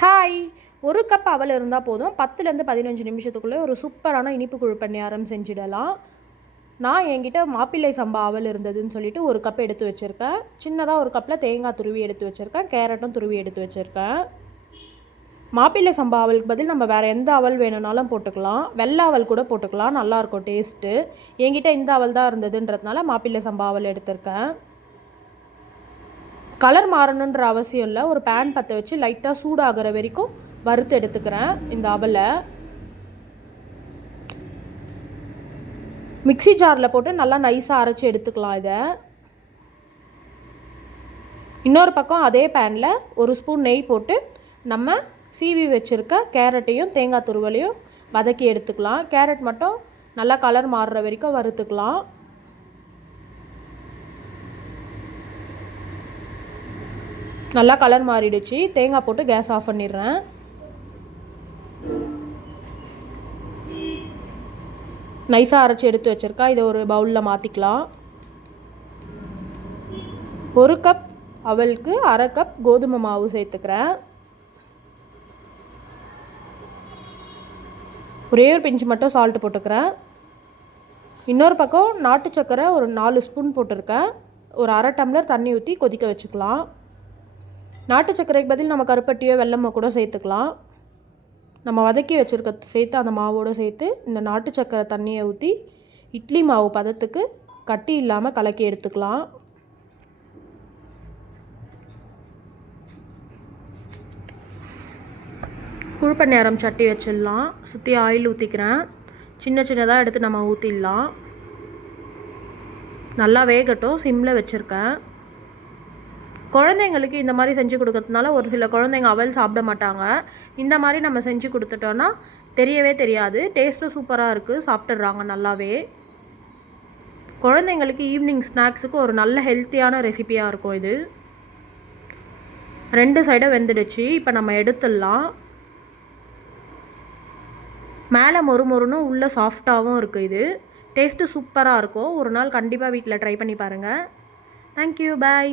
Hi. ஒரு cup அவல் இருந்தால் போதும். பத்துலேருந்து பதினஞ்சு நிமிஷத்துக்குள்ளே ஒரு சூப்பரான இனிப்பு குழு பணியாரம் செஞ்சிடலாம். நான் என்கிட்ட மாப்பிள்ளை சம்பா அவல் இருந்ததுன்னு சொல்லிட்டு ஒரு கப் எடுத்து வச்சுருக்கேன். சின்னதாக ஒரு கப்பில் தேங்காய் துருவி எடுத்து வச்சுருக்கேன். கேரட்டும் துருவி எடுத்து வச்சுருக்கேன். மாப்பிள்ளை சம்பா அவலுக்கு பதில் நம்ம வேறு எந்த அவல் வேணும்னாலும் போட்டுக்கலாம். வெள்ளை அவல் கூட போட்டுக்கலாம். நல்லாயிருக்கும் டேஸ்ட்டு என்கிட்ட இந்த அவல் தான் இருந்ததுன்றதுனால மாப்பிள்ளை சம்பா அவல் எடுத்திருக்கேன். கலர் மாறணுன்ற அவசியம் இல்லை. ஒரு பேன் பற்ற வச்சு லைட்டாக சூடாகிற வரைக்கும் வறுத்து எடுத்துக்கிறேன் இந்த அவலை. மிக்ஸி ஜாரில் போட்டு நல்லா நைஸாக அரைச்சி எடுத்துக்கலாம் இதை. இன்னொரு பக்கம் அதே பேனில் ஒரு ஸ்பூன் நெய் போட்டு நம்ம சீவி வச்சுருக்க கேரட்டையும் தேங்காய் துருவலையும் வதக்கி எடுத்துக்கலாம். கேரட் மட்டும் நல்லா கலர் மாறுற வரைக்கும் வறுத்துக்கலாம். நல்லா கலர் மாறிடுச்சு. தேங்காய் போட்டு கேஸ் ஆஃப் பண்ணிடுறேன். நைஸாக அரைச்சி எடுத்து வச்சுருக்கா. இதை ஒரு பவுலில் மாற்றிக்கலாம் ஒரு கப் அவளுக்கு அரை கப் கோதுமை மாவு சேர்த்துக்கிறேன். ஒரே ஒரு பிஞ்சு மட்டும் சால்ட் போட்டுக்கிறேன். இன்னொரு பக்கம் நாட்டு சக்கரை ஒரு நாலு ஸ்பூன் போட்டிருக்கேன். ஒரு அரை டம்ளர் தண்ணி ஊற்றி கொதிக்க வச்சுக்கலாம். நாட்டு சர்க்கரைக்கு பதில் நம்ம கருப்பட்டியோ வெள்ளமோ கூட சேர்த்துக்கலாம். நம்ம வதக்கி வச்சுருக்க சேர்த்து அந்த மாவோடு சேர்த்து இந்த நாட்டு சர்க்கரை தண்ணியை ஊற்றி இட்லி மாவு பதத்துக்கு கட்டி இல்லாமல் கலக்கி எடுத்துக்கலாம். குழுப்ப நேரம் சட்டி வச்சிடலாம். சுற்றி ஆயில் ஊற்றிக்கிறேன் சின்ன சின்னதாக எடுத்து நம்ம ஊற்றிடலாம் நல்லா வேகட்டும். சிம்மில் வச்சுருக்கேன். குழந்தைங்களுக்கு இந்த மாதிரி செஞ்சு கொடுக்கறதுனால ஒரு சில குழந்தைங்க அவல் சாப்பிட மாட்டாங்க. இந்த மாதிரி நம்ம செஞ்சு கொடுத்துட்டோன்னா தெரியவே தெரியாது. டேஸ்ட்டும் சூப்பராக இருக்குது சாப்பிட்றாங்க நல்லாவே. குழந்தைங்களுக்கு ஈவினிங் ஸ்நாக்ஸுக்கு ஒரு நல்ல ஹெல்த்தியான ரெசிபியாக இருக்கும் இது. ரெண்டு சைடும் வெந்துடுச்சு. இப்போ நம்ம எடுத்துடலாம். மேலே மொறு மொறுன்னு உள்ளே சாஃப்டாகவும் இருக்குது இது. டேஸ்ட்டு சூப்பராக இருக்கும். ஒரு நாள் கண்டிப்பாக வீட்டில் ட்ரை பண்ணி பாருங்கள் தேங்க்யூ பாய்